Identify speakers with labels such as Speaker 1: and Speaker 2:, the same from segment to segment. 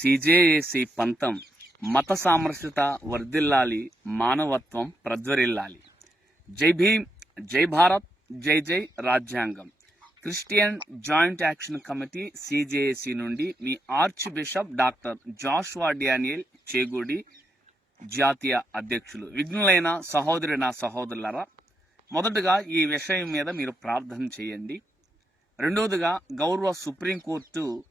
Speaker 1: CJAC పంతం మత సామరస్యత వర్ధిల్లాలి మానవత్వం ప్రజ్వరిల్లాలి. జై భీమ్ జై భారత్ జై జై రాజ్యాంగం. Christian joint action committee CJAC నుండి మీ archbishop doctor Joshua Daniel Chegudi జాతీయ అధ్యక్షులు. విఘ్నులైన సహోదరి నా సహోదరులరా మొదటగా ఈ విషయం మీద మీరు ప్రార్థన చేయండి. రెండవదిగా గౌరవ సుప్రీంకోర్టు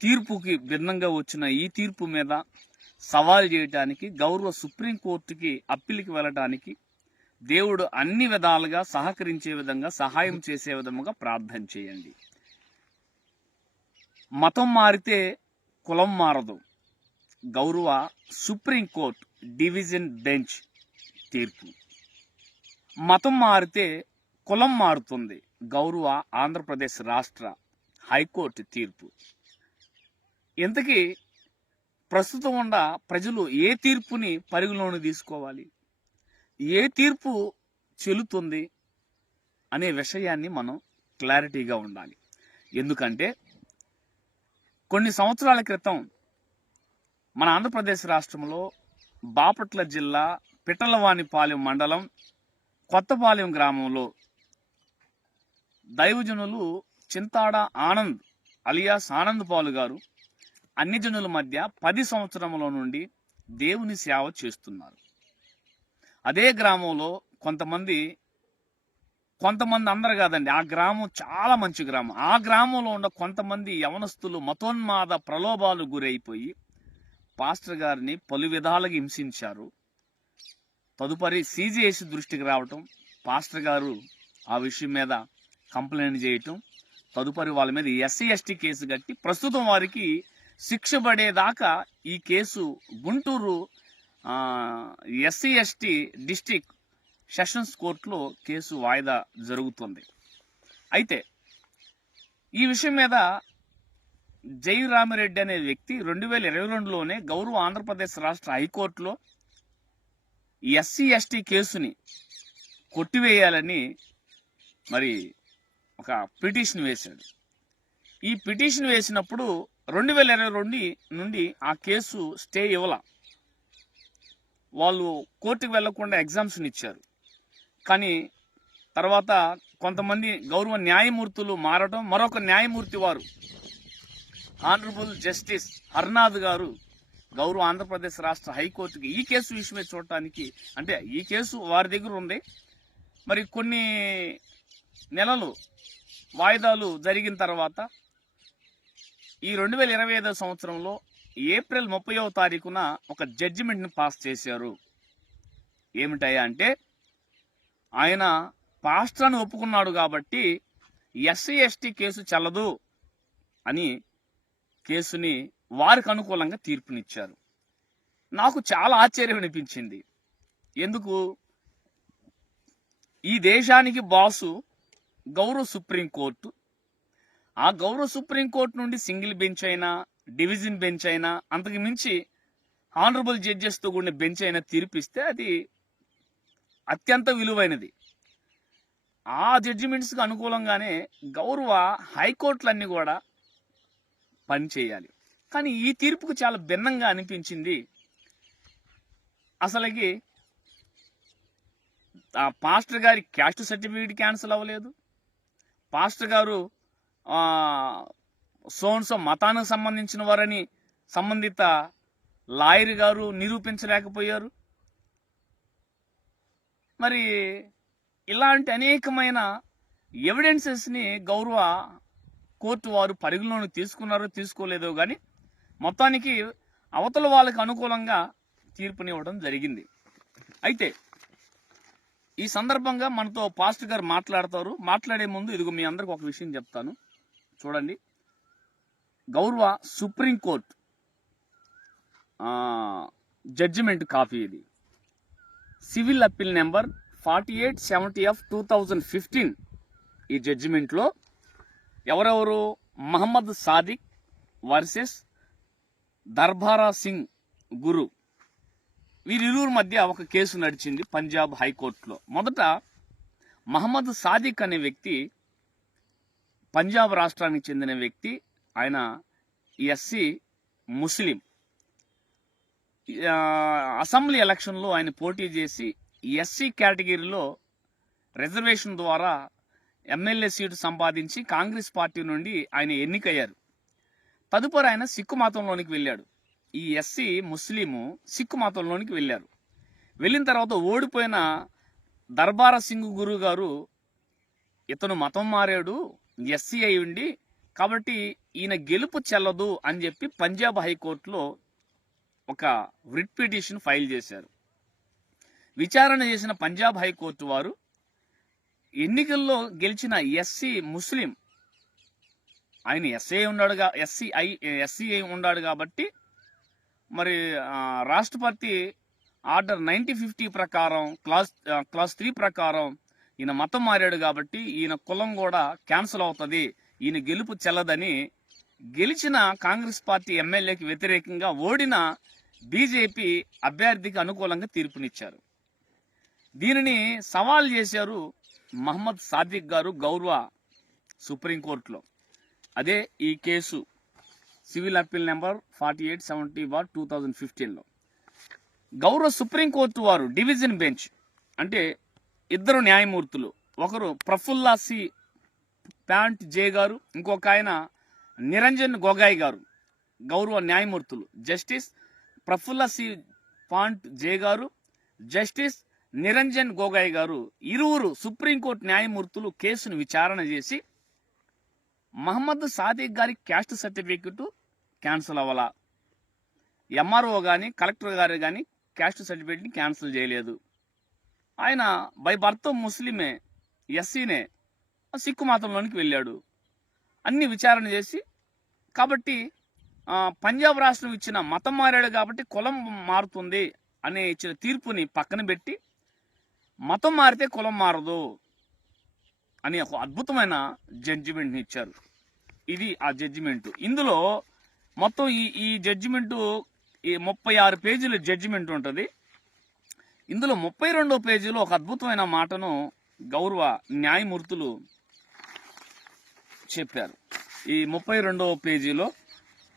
Speaker 1: తీర్పుకి భిన్నంగా వచ్చిన ఈ తీర్పు మీద సవాల్ చేయటానికి గౌరవ సుప్రీంకోర్టుకి అప్పీల్కి వెళ్ళటానికి దేవుడు అన్ని విధాలుగా సహకరించే విధంగా సహాయం చేసే విధముగా ప్రార్థన చేయండి. మతం మారితే కులం మారదు. గౌరవ సుప్రీంకోర్టు డివిజన్ బెంచ్ తీర్పు. మతం మారితే కులం మారుతుంది. గౌరవ ఆంధ్రప్రదేశ్ రాష్ట్ర హైకోర్టు తీర్పు. ఇంతకీ ప్రస్తుతం ఉన్న ప్రజలు ఏ తీర్పుని పరిగణలోకి తీసుకోవాలి? ఏ తీర్పు చెల్లుతుంది అనే విషయాన్ని మనం క్లారిటీగా ఉండాలి. ఎందుకంటే కొన్ని సంవత్సరాల క్రితం మన ఆంధ్రప్రదేశ్ రాష్ట్రంలో బాపట్ల జిల్లా పిట్టలవానిపాలెం మండలం కొత్తపాలెం గ్రామంలో దైవజనులు చింతాడ ఆనంద్ అలియాస్ ఆనంద్ పాలు గారు అన్ని జనుల మధ్య పది సంవత్సరముల నుండి దేవుని సేవ చేస్తున్నారు. అదే గ్రామంలో కొంతమంది కొంతమంది అందరు కాదండి ఆ గ్రామం చాలా మంచి గ్రామం. ఆ గ్రామంలో ఉన్న కొంతమంది యవనస్తులు మతోన్మాద ప్రలోభాలు గురైపోయి పాస్టర్ గారిని పలు విధాలుగా హింసించారు. తదుపరి సీజీఎస్ దృష్టికి రావటం పాస్టర్ గారు ఆ విషయం మీద కంప్లైంట్ చేయటం తదుపరి వాళ్ళ మీద ఎస్సీ ఎస్టీ కేసు కట్టి ప్రస్తుతం వారికి శిక్ష పడేదాకా ఈ case Guntur SC ST district sessions కోర్టులో కేసు వాయిదా జరుగుతుంది. అయితే ఈ విషయం మీద జై రామిరెడ్డి అనే వ్యక్తి రెండు వేల ఇరవై రెండులోనే గౌరవ ఆంధ్రప్రదేశ్ రాష్ట్ర హైకోర్టులో ఎస్సీ ఎస్టీ కేసుని కొట్టివేయాలని మరి ఒక పిటిషన్ వేశాడు. ఈ పిటిషన్ వేసినప్పుడు రెండు వేల ఇరవై రెండు నుండి ఆ కేసు స్టే ఇవ్వాల. వాళ్ళు కోర్టుకు వెళ్ళకుండా ఎగ్జామ్స్ని ఇచ్చారు. కానీ తర్వాత కొంతమంది గౌరవ న్యాయమూర్తులు మారటం మరొక న్యాయమూర్తి వారు ఆనరబుల్ జస్టిస్ హర్నాథ్ గారు గౌరవ ఆంధ్రప్రదేశ్ రాష్ట్ర హైకోర్టుకి ఈ కేసు విషయమే చూడటానికి అంటే ఈ కేసు వారి దగ్గర ఉంది. మరి కొన్ని నెలలు వాయిదాలు జరిగిన తర్వాత ఈ రెండు వేల ఇరవై ఐదో సంవత్సరంలో ఏప్రిల్ ముప్పైవ తారీఖున ఒక జడ్జిమెంట్ని పాస్ చేశారు. ఏమిటయ్యా అంటే ఆయన పాస్టర్ను ఒప్పుకున్నాడు కాబట్టి ఎస్సీ ఎస్టీ కేసు చల్లదు అని కేసుని వారికి అనుకూలంగా తీర్పునిచ్చారు. నాకు చాలా ఆశ్చర్యం అనిపించింది. ఎందుకు? ఈ దేశానికి బాసు గౌరవ సుప్రీంకోర్టు ఆ గౌరవ సుప్రీంకోర్టు నుండి సింగిల్ బెంచ్ అయినా డివిజన్ బెంచ్ అయినా అంతకు మించి ఆనరబుల్ జడ్జెస్తో కూడిన బెంచ్ అయినా తీర్పిస్తే అది అత్యంత విలువైనది. ఆ జడ్జిమెంట్స్కి అనుకూలంగానే గౌరవ హైకోర్టులన్నీ కూడా పనిచేయాలి కానీ ఈ తీర్పుకు చాలా భిన్నంగా అనిపించింది. అసలుకి ఆ పాస్టర్ గారి క్యాస్ట్ సర్టిఫికేట్ క్యాన్సిల్ అవ్వలేదు. పాస్టర్ గారు సోన్సో మతానికి సంబంధించిన వారని సంబంధిత లాయర్ గారు నిరూపించలేకపోయారు. మరి ఇలాంటి అనేకమైన ఎవిడెన్సెస్ని గౌరవ కోర్టు వారు పరిగణలోకి తీసుకున్నారో తీసుకోలేదో కానీ మొత్తానికి అవతల వాళ్ళకి అనుకూలంగా తీర్పునివ్వడం జరిగింది. అయితే ఈ సందర్భంగా మనతో పాస్టర్ గారు మాట్లాడతారు. మాట్లాడే ముందు ఇదిగో మీ అందరికి ఒక విషయం చెప్తాను. చూడండి. గౌరవ సుప్రీంకోర్టు జడ్జిమెంట్ కాపీ ఇది. Civil appeal number forty eight seventy F two thousand fifteen ఈ జడ్జిమెంట్లో ఎవరెవరు? మహమ్మద్ సాదిక్ వర్సెస్ దర్బారా సింగ్ గురు. వీరిరువురి మధ్య ఒక కేసు నడిచింది పంజాబ్ హైకోర్టులో. మొదట మహమ్మద్ సాదిక్ అనే వ్యక్తి పంజాబ్ రాష్ట్రానికి చెందిన వ్యక్తి ఆయన ఎస్సీ ముస్లిం. అసెంబ్లీ ఎలక్షన్లో ఆయన పోటీ చేసి ఎస్సీ కేటగిరీలో రిజర్వేషన్ ద్వారా ఎమ్మెల్యే సీటు సంపాదించి కాంగ్రెస్ పార్టీ నుండి ఆయన ఎన్నికయ్యారు. తదుపరి ఆయన సిక్కు మతంలోనికి వెళ్ళాడు. ఈ ఎస్సీ ముస్లిము సిక్కు మతంలోనికి వెళ్ళారు. వెళ్ళిన తర్వాత ఓడిపోయిన దర్బార సింగ్ గురువు గారు ఇతను మతం మారాడు ఎస్సీ అయి ఉండి కాబట్టి ఈయన గెలుపు చెల్లదు అని చెప్పి పంజాబ్ హైకోర్టులో ఒక రిట్ పిటిషన్ ఫైల్ చేశారు. విచారణ చేసిన పంజాబ్ హైకోర్టు వారు ఎన్నికల్లో గెలిచిన ఎస్సీ ముస్లిం ఆయన ఎస్ఏ ఉన్నాడుగా ఎస్సీ ఐ ఎస్సీ అయి ఉన్నాడు కాబట్టి మరి రాష్ట్రపతి ఆర్డర్ నైన్టీ ఫిఫ్టీ ప్రకారం క్లాస్ క్లాస్ త్రీ ప్రకారం ఈయన మతం మారాడు కాబట్టి ఈయన కులం కూడా క్యాన్సిల్ అవుతుంది. ఈయన గెలుపు చెల్లదని గెలిచిన కాంగ్రెస్ పార్టీ ఎమ్మెల్యేకి వ్యతిరేకంగా ఓడిన బీజేపీ అభ్యర్థికి అనుకూలంగా తీర్పునిచ్చారు. దీనిని సవాల్ చేశారు మహమ్మద్ సాదిక్ గారు గౌరవ సుప్రీంకోర్టులో. అదే ఈ case civil appeal number forty eight seventy bar two thousand ఫిఫ్టీన్లో. గౌరవ సుప్రీంకోర్టు వారు డివిజన్ బెంచ్ అంటే ఇద్దరు న్యాయమూర్తులు ఒకరు ప్రఫుల్లా సి ప్యాంట్ జే గారు ఇంకొక ఆయన నిరంజన్ గొగాయ్ గారు గౌరవ న్యాయమూర్తులు justice Prafulla C Pant J గారు జస్టిస్ నిరంజన్ గోగాయ్ గారు ఇరువురు సుప్రీంకోర్టు న్యాయమూర్తులు కేసును విచారణ చేసి మహమ్మద్ సాదిక్ గారి క్యాస్ట్ సర్టిఫికెట్ క్యాన్సిల్ అవ్వాలా? ఎంఆర్ఓ కానీ కలెక్టర్ గారు కానీ క్యాస్ట్ సర్టిఫికేట్ని క్యాన్సిల్ చేయలేదు. ఆయన బై బర్త్ ముస్లిమే ఎస్సీనే సిక్కు మాతంలోనికి వెళ్ళాడు. అన్ని విచారణ చేసి కాబట్టి పంజాబ్ రాష్ట్రం ఇచ్చిన మతం మారాడు కాబట్టి కులం మారుతుంది అనే ఇచ్చిన తీర్పుని పక్కన పెట్టి మతం మారితే కులం మారదు. అని ఒక అద్భుతమైన జడ్జిమెంట్ని ఇచ్చారు. ఇది ఆ జడ్జిమెంట్ ఇందులో మొత్తం ఈ ఈ జడ్జిమెంటు ఈ ముప్పై ఆరు పేజీల జడ్జిమెంట్ ఉంటుంది. ఇందులో ముప్పై రెండో పేజీలో ఒక అద్భుతమైన మాటను గౌరవ న్యాయమూర్తులు చెప్పారు. ఈ ముప్పై రెండవ పేజీలో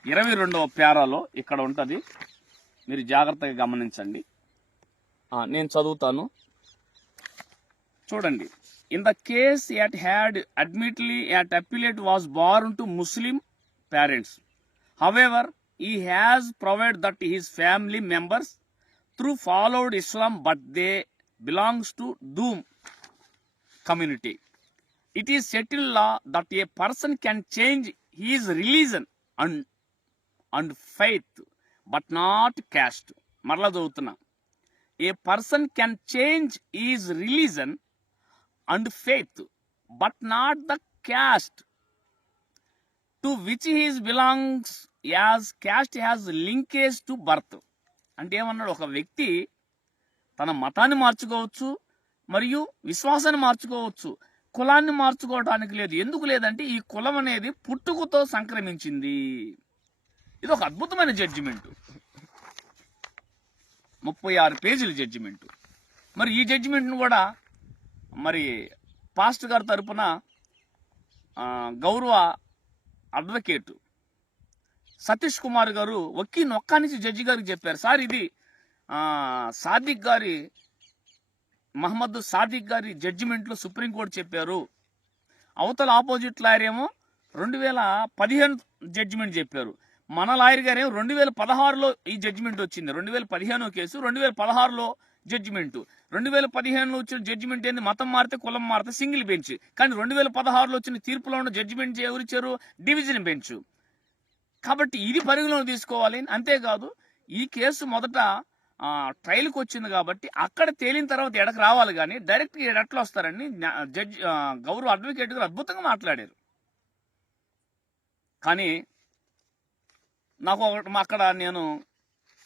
Speaker 1: ఇరవై రెండవ పేరాలో ఇక్కడ ఉంటుంది. మీరు జాగ్రత్తగా గమనించండి. నేను చదువుతాను. చూడండి. In the case it had admittedly it appellate was born to Muslim parents however he has provide that his family members through followed Islam but they belongs to Dom community. It is settled law that a person can change his religion and, and faith, but not caste. మరలా చదువుతున్నా a person can change his religion And faith but not the caste to which he's belongs as caste has linkage to birth అంటే ఏమన్నాడు? ఒక వ్యక్తి తన మతాన్ని మార్చుకోవచ్చు మరియు విశ్వాసాన్ని మార్చుకోవచ్చు. కులాన్ని మార్చుకోవడానికి లేదు. ఎందుకు లేదంటే ఈ కులం అనేది పుట్టుకతో సంక్రమించింది. ఇది ఒక అద్భుతమైన జడ్జిమెంట్ ముప్పై ఆరు పేజీల జడ్జిమెంట్ మరి ఈ జడ్జిమెంట్ను కూడా మరి పాస్ట్ గారి తరపున గౌరవ అడ్వకేటు సతీష్ కుమార్ గారు ఒక్కీ నొక్కా నుంచి జడ్జి గారికి చెప్పారు. సార్ ఇది సాదిక్ గారి మహమ్మద్ సాదిక్ గారి జడ్జిమెంట్లో సుప్రీంకోర్టు చెప్పారు. అవతల ఆపోజిట్ లాయర్ ఏమో రెండు వేల పదిహేను జడ్జిమెంట్ చెప్పారు. మన లాయర్ గారేమో రెండు వేల పదహారులో ఈ జడ్జిమెంట్ వచ్చింది. రెండు వేల పదిహేనో కేసు రెండు వేల పదహారులో జడ్జిమెంట్. రెండు వేల పదిహేనులో వచ్చిన జడ్జిమెంట్ ఏంది? మతం మారితే కులం మారితే సింగిల్ బెంచ్. కానీ రెండు వేల పదహారులో వచ్చిన తీర్పులో ఉన్న జడ్జిమెంట్ ఎవరిచ్చారు? Division bench. కాబట్టి ఇది పరిగణలో తీసుకోవాలి. అంతేకాదు ఈ కేసు మొదట ట్రయల్కి వచ్చింది కాబట్టి అక్కడ తేలిన తర్వాత ఎడకు రావాలి కానీ డైరెక్ట్ ఎట్లా వస్తారని జడ్జి గౌరవ అడ్వకేట్ గారు అద్భుతంగా మాట్లాడారు. కానీ నాకు ఒకటి అక్కడ నేను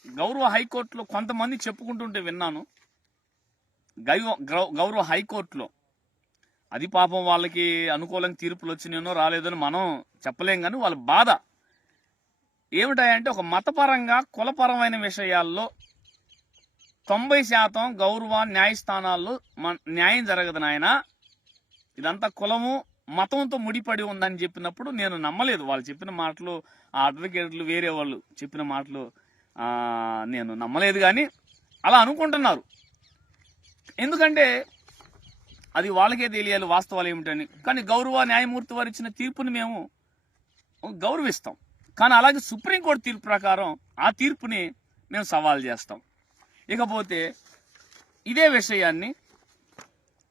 Speaker 1: గౌరవ హైకోర్టులో కొంతమంది చెప్పుకుంటుంటే విన్నాను. గైవ- గౌరవ హైకోర్టులో. అది పాపం వాళ్ళకి అనుకూలంగా తీర్పులు వచ్చినాయనో రాలేదని మనం చెప్పలేం కానీ వాళ్ళ బాధ ఏమిటాయంటే ఒక మతపరంగా కులపరమైన విషయాల్లో తొంభై శాతం గౌరవ న్యాయస్థానాల్లో మన న్యాయం జరగదు నాయన. ఇదంతా కులము మతంతో ముడిపడి ఉందని చెప్పినప్పుడు నేను నమ్మలేదు. వాళ్ళు చెప్పిన మాటలు ఆ అడ్వకేట్లు వేరే వాళ్ళు చెప్పిన మాటలు నేను నమ్మలేదు కానీ అలా అనుకుంటున్నారు. ఎందుకంటే అది వాళ్ళకే తెలియాలి వాస్తవాలు ఏమిటని. కానీ గౌరవ న్యాయమూర్తి వారు ఇచ్చిన తీర్పుని మేము గౌరవిస్తాం. కానీ అలాగే సుప్రీంకోర్టు తీర్పు ప్రకారం ఆ తీర్పుని మేము సవాల్ చేస్తాం. ఇకపోతే ఇదే విషయాన్ని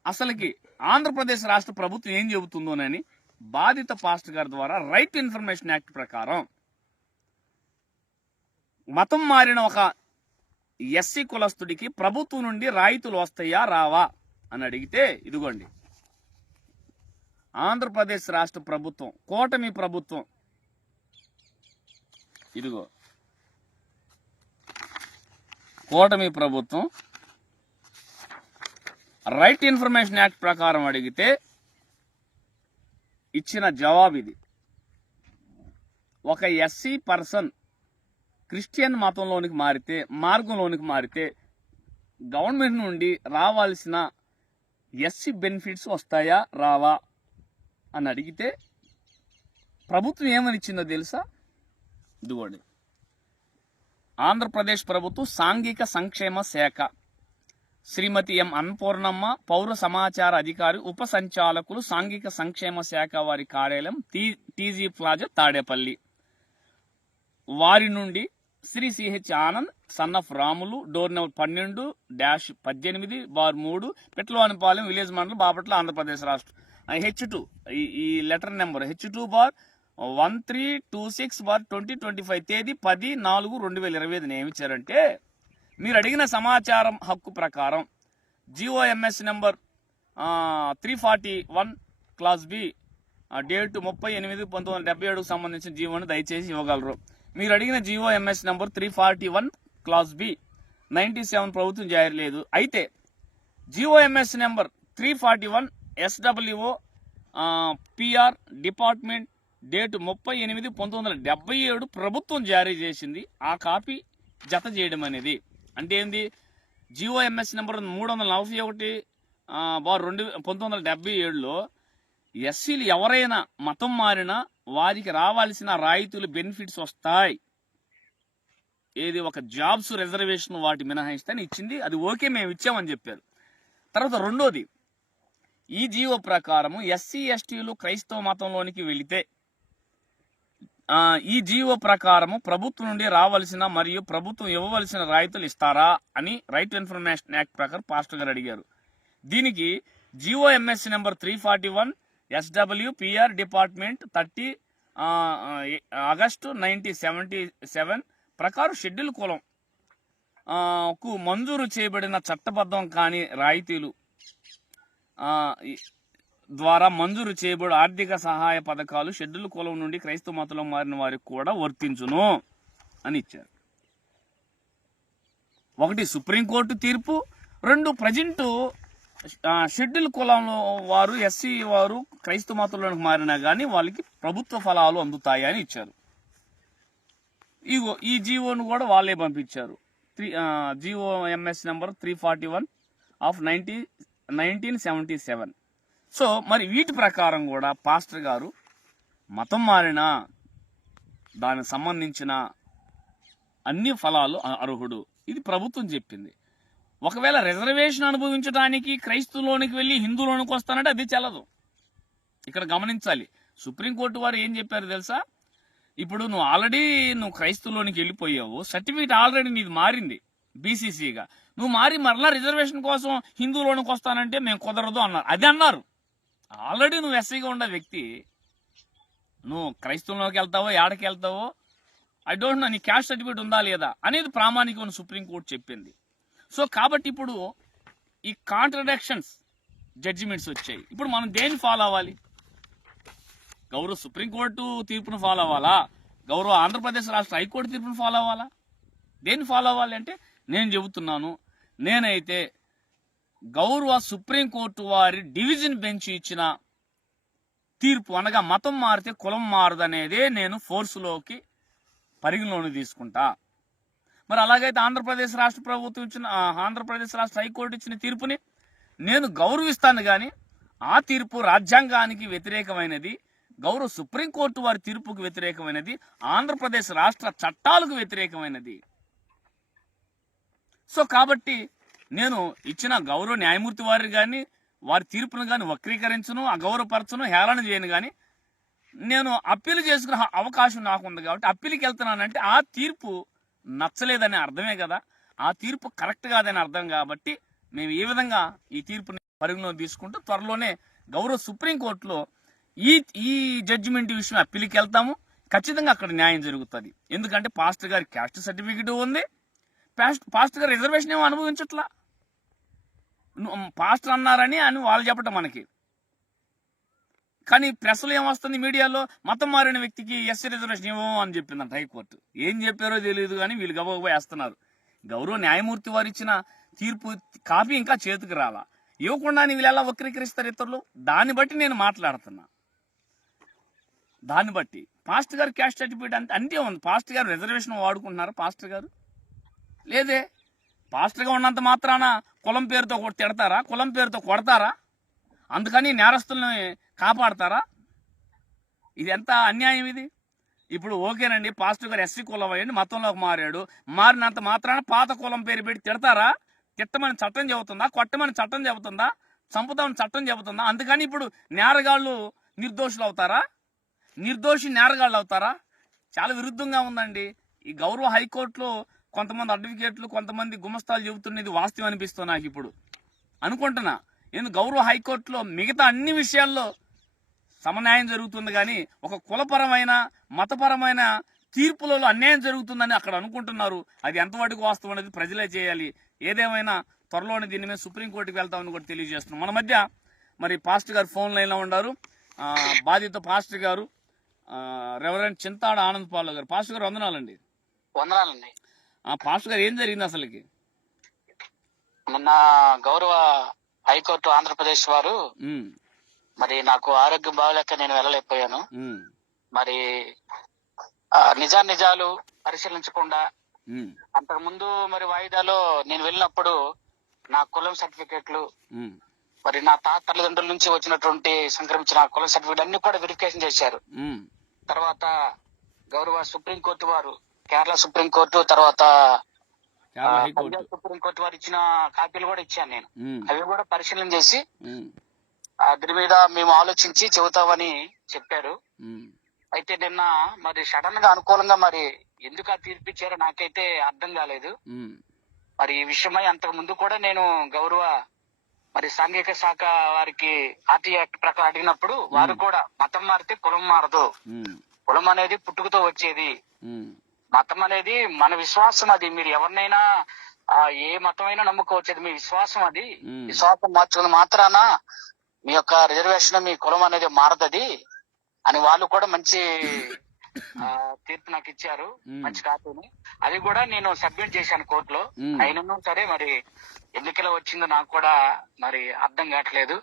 Speaker 1: అసలుకి ఆంధ్రప్రదేశ్ రాష్ట్ర ప్రభుత్వం ఏం చెబుతుందోనని బాధిత పాస్టర్ గారి ద్వారా రైట్ ఇన్ఫర్మేషన్ యాక్ట్ ప్రకారం మతం మారిన ఒక ఎస్సీ కులస్తుడికి ప్రభుత్వం నుండి రాయితులు వస్తాయా రావా అని అడిగితే ఇదిగోండి. ఆంధ్రప్రదేశ్ రాష్ట్ర ప్రభుత్వం కూటమి ప్రభుత్వం. ఇదిగో. కూటమి ప్రభుత్వం రైట్ ఇన్ఫర్మేషన్ యాక్ట్ ప్రకారం అడిగితే ఇచ్చిన జవాబు ఇది. ఒక ఎస్సీ పర్సన్ క్రిస్టియన్ మతంలోనికి మారితే మార్గంలోనికి మారితే గవర్నమెంట్ నుండి రావాల్సిన ఎస్సీ బెనిఫిట్స్ వస్తాయా రావా అని అడిగితే ప్రభుత్వం ఏమని ఇచ్చిందో తెలుసా? ఇదిగోండి. ఆంధ్రప్రదేశ్ ప్రభుత్వం సాంఘిక సంక్షేమ శాఖ. శ్రీమతి ఎం అన్నపూర్ణమ్మ పౌర సమాచార అధికారి ఉప సంచాలకులు సాంఘిక సంక్షేమ శాఖ వారి కార్యాలయం టీ టీజీ ప్లాజా తాడేపల్లి. వారి నుండి Shri CH Anand son of Ramulu door number పన్నెండు డాష్ పద్దెనిమిది బార్ మూడు పెట్లవానిపాలెం విలేజ్ మండలం బాపట్ల ఆంధ్రప్రదేశ్ రాష్ట్రం. హెచ్ టూ ఈ letter number H two bar one three two six bar twenty twenty five తేదీ పది నాలుగు రెండు వేల ఇరవై ఐదుని ఏమిచ్చారంటే మీరు అడిగిన సమాచారం హక్కు ప్రకారం GOMS number three forty one class B date ముప్పై ఎనిమిది పంతొమ్మిది వందల డెబ్బై ఏడుకు సంబంధించిన జీవోని దయచేసి ఇవ్వగలరు. మీరు అడిగిన GOMS number three forty one class B. Ninety seven ప్రభుత్వం జారీ లేదు అయితే GOMS number three forty one SWO PR department date ముప్పై ఎనిమిది పంతొమ్మిది వందల డెబ్బై ఏడు ప్రభుత్వం జారీ చేసింది. ఆ కాపీ జత చేయడం అనేది. అంటే ఏంది? జిఓఎంఎస్ నెంబర్ మూడు వందల నలభై ఒకటి ఆ, బార్ రెండు పంతొమ్మిది వందల డెబ్బై ఏడులో ఎస్సీలు ఎవరైనా మతం మారినా వారికి రావాల్సిన రాయితీలు బెనిఫిట్స్ వస్తాయి. ఏది ఒక జాబ్స్ రిజర్వేషన్ వాటి మినహాయిస్తే ఇచ్చింది. అది ఓకే మేము ఇచ్చామని చెప్పారు. తర్వాత రెండోది ఈ జీవో ప్రకారము ఎస్సీ ఎస్టీలు క్రైస్తవ మతంలోనికి వెళితే ఈ జీవో ప్రకారము ప్రభుత్వం నుండి రావాల్సిన మరియు ప్రభుత్వం ఇవ్వవలసిన రాయితీలు ఇస్తారా అని రైట్ ఇన్ఫర్మేషన్ యాక్ట్ ప్రకారం పాస్టర్ గారు అడిగారు. దీనికి GO MSc number three forty one SWPR department thirty August nineteen seventy seven ప్రకారం షెడ్యూల్ కులం. కు మంజూరు చేయబడిన చట్టబద్ధం కాని రాయితీలు ద్వారా మంజూరు చేయబడి ఆర్థిక సహాయ పథకాలు షెడ్యూల్ కులం నుండి క్రైస్తవ మతంలో మారిన వారికి కూడా వర్తించును అని ఇచ్చారు. ఒకటి సుప్రీంకోర్టు తీర్పు రెండు ప్రజెంటు షెడ్యూల్ కులంలో వారు ఎస్సీ వారు క్రైస్తవ మతంలోకి మారినా కానీ వాళ్ళకి ప్రభుత్వ ఫలాలు అందుతాయి అని ఇచ్చారు. ఇగో ఈ జీవోను కూడా వాళ్ళే పంపించారు. Three GO MS number three forty one of ninety nineteen seventy seven. So మరి వీటి ప్రకారం కూడా పాస్టర్ గారు మతం మారినా దానికి సంబంధించిన అన్ని ఫలాలు అర్హుడు. ఇది ప్రభుత్వం చెప్పింది. ఒకవేళ రిజర్వేషన్ అనుభవించడానికి క్రైస్తవులోనికి వెళ్ళి హిందువులోనికి వస్తానంటే అది చెల్లదు. ఇక్కడ గమనించాలి. సుప్రీంకోర్టు వారు ఏం చెప్పారు తెలుసా? ఇప్పుడు నువ్వు ఆల్రెడీ నువ్వు క్రైస్తవులోనికి వెళ్ళిపోయావు. సర్టిఫికేట్ ఆల్రెడీ నీది మారింది బీసీసీగా. నువ్వు మారి మరలా రిజర్వేషన్ కోసం హిందువులోనికి వస్తానంటే మేము కుదరదు అన్నారు. అది అన్నారు. ఆల్రెడీ నువ్వు ఎస్ఐగా ఉన్న వ్యక్తి. నువ్వు క్రైస్తవంలోకి వెళ్తావో ఏడకి వెళ్తావో? ఐ డోంట్ నో నీ క్యాష్ సర్టిఫికేట్ ఉందా లేదా? అనేది ప్రామాణికం సుప్రీంకోర్టు చెప్పింది. సో కాబట్టి ఇప్పుడు ఈ కాంట్రడక్షన్స్ జడ్జిమెంట్స్ వచ్చాయి. ఇప్పుడు మనం దేన్ని ఫాలో అవ్వాలి? గౌరవ సుప్రీంకోర్టు తీర్పును ఫాలో అవ్వాలా? గౌరవ ఆంధ్రప్రదేశ్ రాష్ట్ర హైకోర్టు తీర్పును ఫాలో అవ్వాలా? దేన్ని ఫాలో అవ్వాలి అంటే నేను చెబుతున్నాను నేనైతే గౌరవ సుప్రీంకోర్టు వారి డివిజన్ బెంచ్ ఇచ్చిన తీర్పు అనగా మతం మారితే కులం మారదనేదే నేను ఫోర్సులోకి పరిగణలోకి తీసుకుంటా. మరి అలాగైతే ఆంధ్రప్రదేశ్ రాష్ట్ర ప్రభుత్వం ఇచ్చిన ఆ, ఆంధ్రప్రదేశ్ రాష్ట్ర హైకోర్టు ఇచ్చిన తీర్పుని నేను గౌరవిస్తాను కానీ ఆ తీర్పు రాజ్యాంగానికి వ్యతిరేకమైనది గౌరవ సుప్రీంకోర్టు వారి తీర్పుకు వ్యతిరేకమైనది ఆంధ్రప్రదేశ్ రాష్ట్ర చట్టాలకు వ్యతిరేకమైనది. సో కాబట్టి నేను ఇచ్చిన గౌరవ న్యాయమూర్తి వారి కానీ వారి తీర్పును కానీ వక్రీకరించను అగౌరవపరచను హేళన చేయను కానీ నేను అప్పీల్ చేసుకునే అవకాశం నాకు ఉంది కాబట్టి అప్పీల్కి వెళ్తున్నానంటే ఆ తీర్పు నచ్చలేదని అర్థమే కదా. ఆ తీర్పు కరెక్ట్ కాదని అర్థం కాబట్టి మేము ఏ విధంగా ఈ తీర్పుని పరిగణలో తీసుకుంటూ త్వరలోనే గౌరవ సుప్రీంకోర్టులో ఈ ఈ జడ్జిమెంట్ విషయం అప్పీల్కి వెళ్తాము. ఖచ్చితంగా అక్కడ న్యాయం జరుగుతుంది. ఎందుకంటే పాస్టర్ గారి క్యాస్ట్ సర్టిఫికెట్ ఉంది. పాస్ట్ పాస్టర్ గారు రిజర్వేషన్ ఏమో అనుభవించట్లా. పాస్టర్ అన్నారని అని వాళ్ళు చెప్పటం మనకి. కానీ ప్రెస్లో ఏమొస్తుంది మీడియాలో మతం మారిన వ్యక్తికి ఎస్సీ రిజర్వేషన్ ఇవ్వము అని చెప్పిందంట హైకోర్టు. ఏం చెప్పారో తెలియదు కానీ వీళ్ళు గబగబా వేస్తున్నారు. గౌరవ న్యాయమూర్తి వారు ఇచ్చిన తీర్పు కాపీ ఇంకా చేతికి రాలా. ఇవ్వకుండా వీళ్ళు ఎలా వక్రీకరిస్తారు ఇతరులు? దాన్ని బట్టి నేను మాట్లాడుతున్నా. దాన్ని బట్టి. పాస్టర్ గారు క్యాష్ సర్టిఫికేట్ అంటే అంతే ఉంది. పాస్ట్ గారు రిజర్వేషన్ వాడుకుంటున్నారు పాస్టర్ గారు? లేదే. పాస్టర్గా ఉన్నంత మాత్రాన కులం పేరుతో తిడతారా? కులం పేరుతో కొడతారా? అందుకని నేరస్తుల్ని కాపాడతారా? ఇది ఎంత అన్యాయం ఇది? ఇప్పుడు ఓకేనండి పాస్టర్ గారు ఎస్సీ కులం అయ్యండి మతంలోకి మారాడు. మారినంత మాత్రాన పాత కులం పేరు పెట్టి తిడతారా? తిట్టమని చట్టం చెబుతుందా? కొట్టమని చట్టం చెబుతుందా? చంపుతామని చట్టం చెబుతుందా? అందుకని ఇప్పుడు నేరగాళ్ళు నిర్దోషులు అవుతారా? నిర్దోషి నేరగాళ్ళు అవుతారా? చాలా విరుద్ధంగా ఉందండి. ఈ గౌరవ హైకోర్టులో కొంతమంది అడ్వకేట్లు కొంతమంది గుమస్తాలు చెబుతున్నది వాస్తవం అనిపిస్తుంది నాకు ఇప్పుడు. అనుకుంటున్నా. నేను గౌరవ హైకోర్టులో మిగతా అన్ని విషయాల్లో సమన్యాయం జరుగుతుంది కానీ ఒక కులపరమైన మతపరమైన తీర్పులలో అన్యాయం జరుగుతుందని అక్కడ అనుకుంటున్నారు. అది ఎంతవరకు వాస్తవం అనేది ప్రజలే చేయాలి. ఏదేమైనా త్వరలోనే దీని మీద సుప్రీంకోర్టుకి వెళ్తామని కూడా తెలియజేస్తున్నాం. మన మధ్య మరి పాస్టర్ గారు ఫోన్ లైన్లో ఉన్నారు. బాధిత పాస్టర్ గారు రెవరెంట్ చింతాడ ఆనంద్ పాల్ గారు. పాస్టర్ గారు వందనాలండి.
Speaker 2: వందనాలండి.
Speaker 1: ఆ పాస్టర్ గారు ఏం జరిగింది అసలుకి?
Speaker 2: నిన్న గౌరవ హైకోర్టు ఆంధ్రప్రదేశ్ వారు మరి నాకు ఆరోగ్యం బాగలేక నేను వెళ్ళలేకపోయాను. మరి నిజా నిజాలు పరిశీలించకుండా అంతకు ముందు మరి వాయిదాలో నేను వెళ్ళినప్పుడు నా కులం సర్టిఫికెట్లు మరి నా తాత తల్లిదండ్రుల నుంచి వచ్చినటువంటి సంక్రమించిన కులం సర్టిఫికెట్ అన్ని కూడా వెరిఫికేషన్ చేశారు. తర్వాత గౌరవ సుప్రీంకోర్టు వారు కేరళ సుప్రీంకోర్టు తర్వాత సుప్రీంకోర్టు వారు ఇచ్చిన కాపీలు కూడా ఇచ్చాను నేను. అవి కూడా పరిశీలన చేసి దీని మీద మేము ఆలోచించి చెబుతామని చెప్పారు అయితే నిన్న మరి సడన్గా అనుకూలంగా మరి ఎందుకు ఆ తీర్పు ఇచ్చారో నాకైతే అర్థం కాలేదు. మరి ఈ విషయమై అంతకు ముందు కూడా నేను గౌరవ మరి సాంఘిక శాఖ వారికి ఆర్టీ యాక్ట్ ప్రకారం అడిగినప్పుడు వారు కూడా మతం మారితే కులం మారదు. కులం అనేది పుట్టుకతో వచ్చేది. మతం అనేది మన విశ్వాసం అది. మీరు ఎవరినైనా ఏ మతమైనా నమ్ముకోవచ్చు అది మీ విశ్వాసం అది. విశ్వాసం మార్చుకున్న మాత్రాన మీ యొక్క రిజర్వేషన్ మీ కులం అనేది మారదది అని వాళ్ళు కూడా మంచి తీర్పు నాకు ఇచ్చారు. మంచి కాపీని. అది కూడా నేను సబ్మిట్ చేశాను కోర్టులో. అయినను సరే మరి ఇలా వచ్చిందో నాకు కూడా మరి అర్థం కావట్లేదు.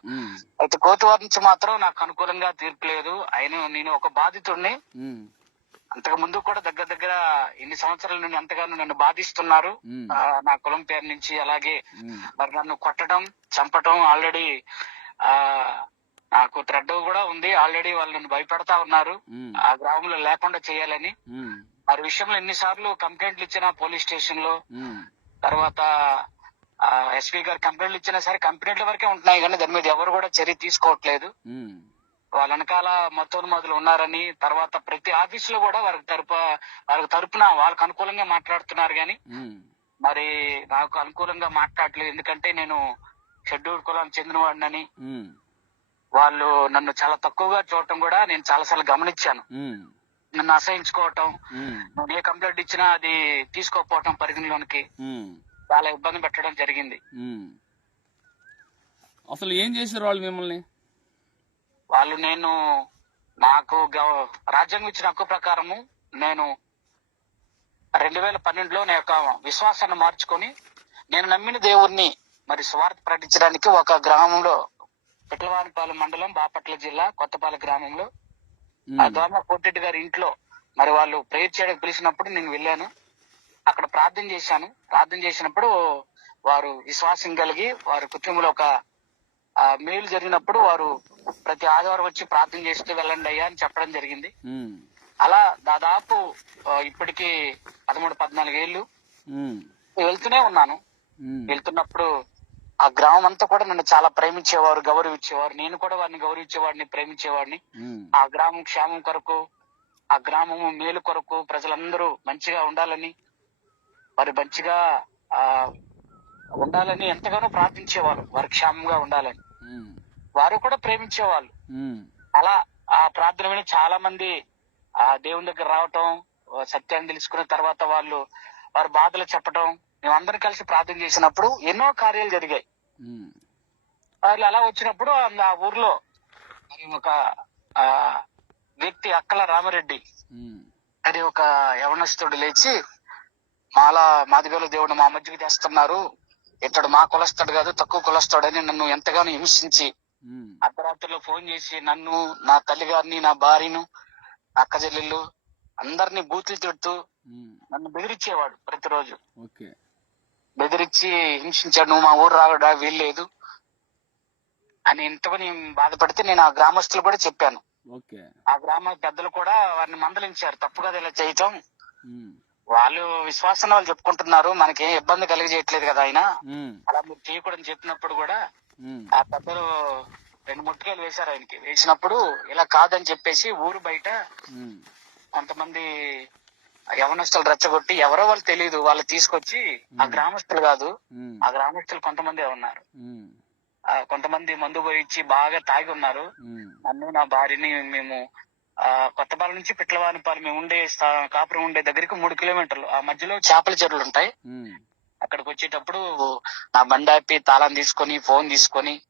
Speaker 2: అయితే కోర్టు వారి నుంచి మాత్రం నాకు అనుకూలంగా తీర్పు లేదు. అయిన నేను ఒక బాధితుడిని. అంతకు ముందు కూడా దగ్గర దగ్గర ఎన్ని సంవత్సరాల నుండి ఎంతగానో నన్ను బాధిస్తున్నారు. నా కులం పేరు నుంచి అలాగే మరి నన్ను కొట్టడం చంపటం ఆల్రెడీ ఆ నాకు థ్రెడ్ కూడా ఉంది. ఆల్రెడీ వాళ్ళు నన్ను భయపెడతా ఉన్నారు. ఆ గ్రామంలో లేకుండా చేయాలని. మరి విషయంలో ఎన్నిసార్లు కంప్లైంట్లు ఇచ్చినా పోలీస్
Speaker 1: స్టేషన్లో
Speaker 2: తర్వాత ఎస్పీ గారు కంప్లైంట్లు ఇచ్చినా సరే కంప్లైంట్ల వరకే ఉంటున్నాయి కానీ దాని మీద ఎవరు కూడా చర్య తీసుకోవట్లేదు. వాళ్ళ వెనకాల మొత్తం ఉన్నారని తర్వాత ప్రతి ఆఫీస్లో కూడా వారికి తరపు వారికి తరపున వాళ్ళకి అనుకూలంగా మాట్లాడుతున్నారు కానీ మరి నాకు అనుకూలంగా మాట్లాడలేదు ఎందుకంటే నేను షెడ్యూల్ కులానికి చెందిన వాడినని వాళ్ళు నన్ను చాలా తక్కువగా చూడటం కూడా నేను చాలాసార్లు గమనించాను.
Speaker 1: ఉమ్,
Speaker 2: నన్ను అసహించుకోవటం నేను ఏ కంప్లైంట్ ఇచ్చినా అది తీసుకోకపోవటం పరిగణలోనికి చాలా ఇబ్బంది పెట్టడం జరిగింది.
Speaker 1: అసలు ఏం చేశారు వాళ్ళు మిమ్మల్ని?
Speaker 2: వాళ్ళు నేను నాకు రాజ్యాంగం ఇచ్చిన హక్కు ప్రకారము నేను రెండు వేల పన్నెండులో నా యొక్క విశ్వాసాన్ని మార్చుకొని నేను నమ్మిన దేవుణ్ణి మరి స్వార్థ ప్రకటించడానికి ఒక గ్రామంలో పిట్లవానిపాలెం మండలం బాపట్ల జిల్లా కొత్తపాల గ్రామంలో. ఆ దోమ కోటెడ్డి గారి ఇంట్లో మరి వాళ్ళు ప్రేయర్ చేయడానికి పిలిచినప్పుడు నేను వెళ్ళాను. అక్కడ ప్రార్థన చేశాను. ప్రార్థన చేసినప్పుడు వారు విశ్వాసం కలిగి వారి కుటుంబంలో ఒక మేలు జరిగినప్పుడు వారు ప్రతి ఆదివారం వచ్చి ప్రార్థన చేస్తూ వెళ్ళండి అయ్యా అని చెప్పడం జరిగింది. అలా దాదాపు ఇప్పటికి పదమూడు పద్నాలుగు ఏళ్ళు వెళ్తూనే ఉన్నాను. వెళ్తున్నప్పుడు ఆ గ్రామం అంతా కూడా నన్ను చాలా ప్రేమించేవారు గౌరవించేవారు. నేను కూడా వారిని గౌరవించేవాడిని ప్రేమించేవాడిని. ఆ గ్రామం క్షేమం కొరకు ఆ గ్రామము మేలు కొరకు ప్రజలందరూ మంచిగా ఉండాలని వారు మంచిగా ఆ ఉండాలని ఎంతగానో ప్రార్థించేవారు. వారు క్షేమంగా ఉండాలని. వారు కూడా ప్రేమించేవాళ్ళు. అలా ఆ ప్రార్థన చాలా మంది ఆ దేవుని దగ్గర రావటం సత్యాన్ని తెలుసుకున్న తర్వాత వాళ్ళు వారి బాధలు చెప్పటం మేమందరం కలిసి ప్రార్థన చేసినప్పుడు ఎన్నో కార్యాలు జరిగాయి. వాళ్ళు అలా వచ్చినప్పుడు ఆ- ఊర్లో మరి ఒక ఆ వ్యక్తి అక్కల రామరెడ్డి అని ఒక యవనస్తుడు లేచి మాలా మాదిగోలు దేవుడు మా మధ్యకి తెస్తున్నారు. ఇతడు మా కులస్తాడు కాదు తక్కువ కులస్తాడని నన్ను ఎంతగానో హింసించి అర్ధరాత్రిలో ఫోన్ చేసి నన్ను నా తల్లి గారిని నా భార్యను అక్క చెల్లెళ్ళు అందరినీ బూతులు తిడుతూ నన్ను బెదిరించేవాడు ప్రతిరోజు.
Speaker 1: ఓకే.
Speaker 2: బెదిరించి హింసించాడు. నువ్వు మా ఊరు రావడా? వీల్లేదు. అని ఎంతగాని బాధపడితే నేను ఆ గ్రామస్తులు కూడా చెప్పాను. ఆ గ్రామ పెద్దలు కూడా వారిని మందలించారు. తప్పు కదా ఇలా చేయటం వాళ్ళు విశ్వాసం వాళ్ళు చెప్పుకుంటున్నారు. మనకి ఏం ఇబ్బంది కలిగజేయట్లేదు కదా ఆయన. అలా మీరు చేయకూడదని చెప్పినప్పుడు కూడా ఆ పెద్దలు రెండు ముట్టికాయలు వేశారు ఆయనకి. వేసినప్పుడు ఇలా కాదని చెప్పేసి ఊరు బయట కొంతమంది యవనస్తులు రెచ్చగొట్టి ఎవరో వాళ్ళు తెలియదు వాళ్ళు తీసుకొచ్చి ఆ గ్రామస్తులు కాదు ఆ గ్రామస్తులు కొంతమంది ఉన్నారు. కొంతమంది మందు పోయిచ్చి బాగా తాగి ఉన్నారు. నన్ను నా భార్యని మేము ఆ కొత్తపాలెం నుంచి పిట్లవానిపాలెం మేము ఉండే కాపురం ఉండే దగ్గరికి మూడు కిలోమీటర్లు. ఆ మధ్యలో చేపల చెరువులు ఉంటాయి. అక్కడికి వచ్చేటప్పుడు నా బండి ఆపి తాళం తీసుకొని ఫోన్ తీసుకొని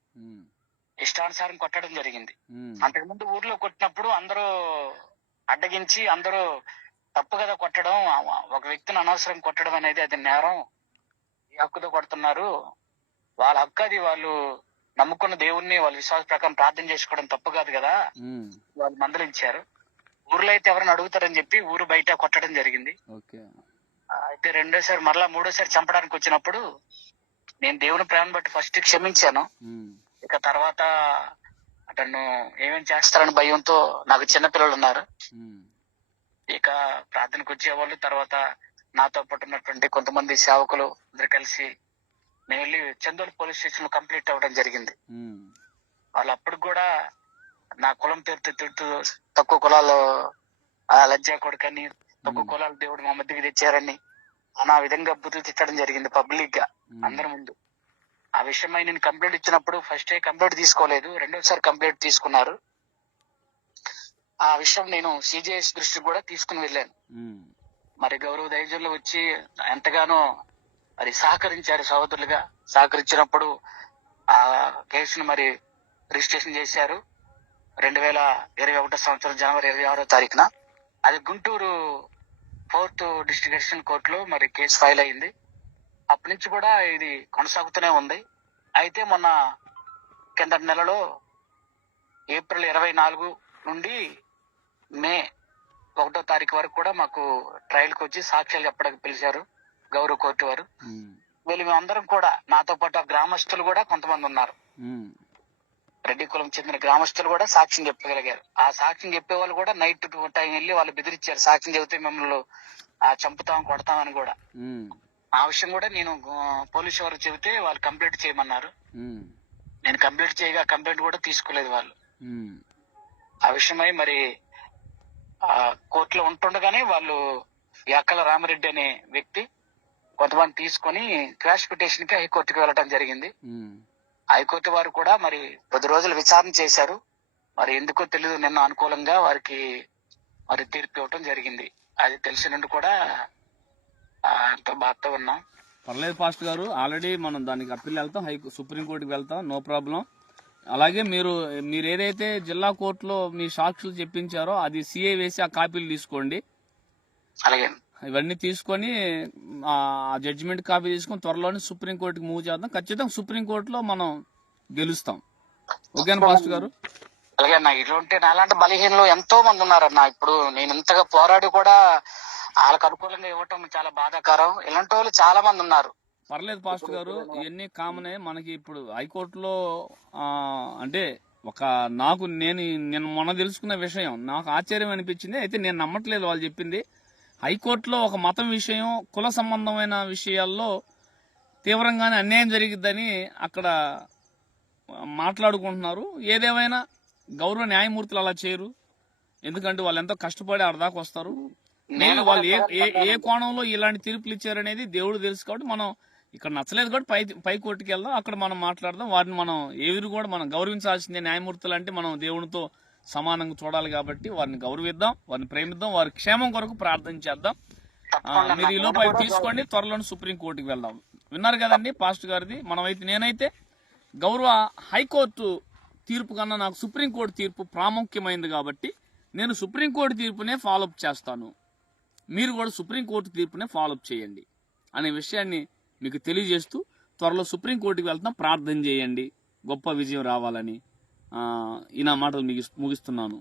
Speaker 2: ఇష్టానుసారం కొట్టడం జరిగింది. అంతకుముందు ఊర్లో కొట్టినప్పుడు అందరూ అడ్డగించి అందరూ తప్పు కదా కొట్టడం? ఒక వ్యక్తిని అనవసరం కొట్టడం అనేది అది నేరం. ఈ హక్కుతో కొడుతున్నారు? వాళ్ళ హక్కు అది. వాళ్ళు నమ్ముకున్న దేవుణ్ణి వాళ్ళ విశ్వాస ప్రకారం ప్రార్థన చేసుకోవడం తప్పు కాదు కదా. వాళ్ళు మందలించారు. ఊర్లో అయితే ఎవరైనా అడుగుతారని చెప్పి ఊరు బయట కొట్టడం జరిగింది. అయితే రెండోసారి మరలా మూడోసారి చంపడానికి వచ్చినప్పుడు నేను దేవుని ప్రేమను బట్టి ఫస్ట్ క్షమించాను. ఇక తర్వాత అతను ఏమేం చేస్తారని భయంతో నాకు చిన్న పిల్లలు ఉన్నారు. ఇక ప్రార్థనకు వచ్చేవాళ్ళు తర్వాత నాతో పాటు ఉన్నటువంటి కొంతమంది సేవకులు అందరు కలిసి మేము వెళ్ళి చందోలి పోలీస్ స్టేషన్లో కంప్లీట్ అవ్వడం జరిగింది. వాళ్ళు అప్పుడు కూడా నా కులం పేరుతో తిడుతూ తక్కువ కులాలు ఆ లజ్జా కొడుకని తక్కువ కులాల దేవుడు మా మధ్యకి తెచ్చారని అలా ఆ విధంగా బుద్ధులు తిట్టడం జరిగింది
Speaker 1: పబ్లిక్గా
Speaker 2: అందరి ముందు. ఆ విషయమై నేను కంప్లైంట్ ఇచ్చినప్పుడు ఫస్ట్ కంప్లైంట్ తీసుకోలేదు. రెండోసారి కంప్లైంట్ తీసుకున్నారు. ఆ విషయం నేను సిజిఎస్ దృష్టికి కూడా తీసుకుని వెళ్ళాను. మరి గౌరవ దైర్యంలో వచ్చి ఎంతగానో మరి సహకరించారు సహోదరులుగా. సహకరించినప్పుడు ఆ కేసును మరి రిజిస్ట్రేషన్ చేశారు. రెండు వేల ఇరవై ఒకటో సంవత్సరం జనవరి ఇరవై ఆరో తారీఖున. అది గుంటూరు ఫోర్త్ డిస్ట్రిక్ట్ కోర్టులో మరి కేసు ఫైల్ అయింది. అప్పటి నుంచి కూడా ఇది కొనసాగుతూనే ఉంది. అయితే మొన్న కిందటి నెలలో ఏప్రిల్ ఇరవై నాలుగు నుండి మే ఒకటో తారీఖు వరకు కూడా మాకు ట్రయల్కి వచ్చి సాక్ష్యాలు చెప్పడానికి పిలిచారు గౌరవ కోర్టు వారు. వీళ్ళు మేమందరం కూడా నాతో పాటు ఆ గ్రామస్తులు కూడా కొంతమంది ఉన్నారు. రెడ్డి కులం చెందిన గ్రామస్తులు కూడా సాక్ష్యం చెప్పగలిగారు. ఆ సాక్ష్యం చెప్పే వాళ్ళు కూడా నైట్ టైం వెళ్ళి వాళ్ళు బెదిరించారు. సాక్ష్యం చెబితే మిమ్మల్ని ఆ చంపుతాం కొడతాం అని కూడా ఆ విషయం కూడా నేను పోలీసు వారు చెబితే వాళ్ళు కంప్లైంట్ చేయమన్నారు. నేను కంప్లైంట్ చేయగా కంప్లైంట్ కూడా తీసుకోలేదు వాళ్ళు. ఆ విషయమై మరి ఆ కోర్టులో ఉంటుండగానే వాళ్ళు అక్కల రామరెడ్డి అనే వ్యక్తి కొంతమంది తీసుకొని క్రాష్ పిటిషన్కి హైకోర్టుకి వెళ్ళడం జరిగింది. హైకోర్టు వారు కూడా మరి కొద్ది రోజులు విచారణ చేశారు. మరి ఎందుకో తెలియదు నిన్న అనుకూలంగా వారికి మరి తీర్పు ఇవ్వటం జరిగింది. అది తెలిసినందు కూడా ఆ, ఎంతో బాధతో ఉన్నాం.
Speaker 1: పర్లేదు పాస్ట్ గారు ఆల్రెడీ మనం దానికి అప్పీల్ వెళ్తాం హై సుప్రీంకోర్టుకి వెళ్తాం నో ప్రాబ్లం. అలాగే మీరు మీరు ఏదైతే జిల్లా కోర్టులో మీ సాక్షులు చెప్పించారో అది సిఏ వేసి ఆ కాపీలు తీసుకోండి.
Speaker 2: అలాగే.
Speaker 1: ఇవన్నీ తీసుకొని ఆ జడ్జిమెంట్ కాపీ తీసుకొని త్వరలోనే సుప్రీంకోర్టుకి మూవ్ చేద్దాం. ఖచ్చితంగా సుప్రీంకోర్టులో మనం గెలుస్తాం. ఓకేనా పాస్ట్ గారు?
Speaker 2: అలాగే అన్న ఇటువంటి నాలాంటి బలహీనలు ఎంతో మంది ఉన్నారన్న. ఇప్పుడు నేను ఇంతగా పోరాడి కూడా వాళ్ళకు అనుకూలంగా ఇవ్వటం చాలా బాధాకరం. ఇలాంటి వాళ్ళు చాలా మంది ఉన్నారు.
Speaker 1: పర్లేదు పాస్టర్ గారు. ఇవన్నీ కామనే. మనకి ఇప్పుడు హైకోర్టులో అంటే ఒక నాకు నేను నేను మొన్న తెలుసుకున్న విషయం. నాకు ఆశ్చర్యం అనిపించింది. అయితే నేను నమ్మట్లేదు వాళ్ళు చెప్పింది. హైకోర్టులో ఒక మతం విషయం కుల సంబంధమైన విషయాల్లో తీవ్రంగానే అన్యాయం జరిగిద్దని అక్కడ మాట్లాడుకుంటున్నారు. ఏదేమైనా గౌరవ న్యాయమూర్తులు అలా చేయరు ఎందుకంటే వాళ్ళు ఎంతో కష్టపడి ఆడదాకా వస్తారు. నేను వాళ్ళు ఏ- ఏ కోణంలో ఇలాంటి తీర్పులు ఇచ్చారనేది దేవుడు తెలుసు కాబట్టి మనం ఇక్కడ నచ్చలేదు కాబట్టి పై పై కోర్టుకి వెళ్దాం. అక్కడ మనం మాట్లాడదాం. వారిని మనం ఎవరు కూడా మనం గౌరవించాల్సిందే. న్యాయమూర్తులు అంటే మనం దేవునితో సమానంగా చూడాలి కాబట్టి వారిని గౌరవిద్దాం వారిని ప్రేమిద్దాం వారి క్షేమం కొరకు ప్రార్థన చేద్దాం. మీరు ఈ
Speaker 2: నాకు
Speaker 1: లోపు అవి తీసుకోండి. త్వరలోనే సుప్రీం కోర్టుకి వెళ్దాం. విన్నారు కదండి పాస్టర్ గారిది? మనమైతే నేనైతే గౌరవ హైకోర్టు తీర్పు కన్నా నాకు సుప్రీంకోర్టు తీర్పు ప్రాముఖ్యమైనది కాబట్టి నేను సుప్రీంకోర్టు తీర్పునే ఫాలోఅప్ చేస్తాను. మీరు కూడా సుప్రీంకోర్టు తీర్పునే ఫాలోఅప్ చేయండి అనే విషయాన్ని మీకు తెలియజేస్తూ త్వరలో సుప్రీంకోర్టుకి వెళ్తున్నా ప్రార్థన చేయండి. గొప్ప విజయం రావాలని ఈ నా మాటలు మీకు ముగిస్తున్నాను.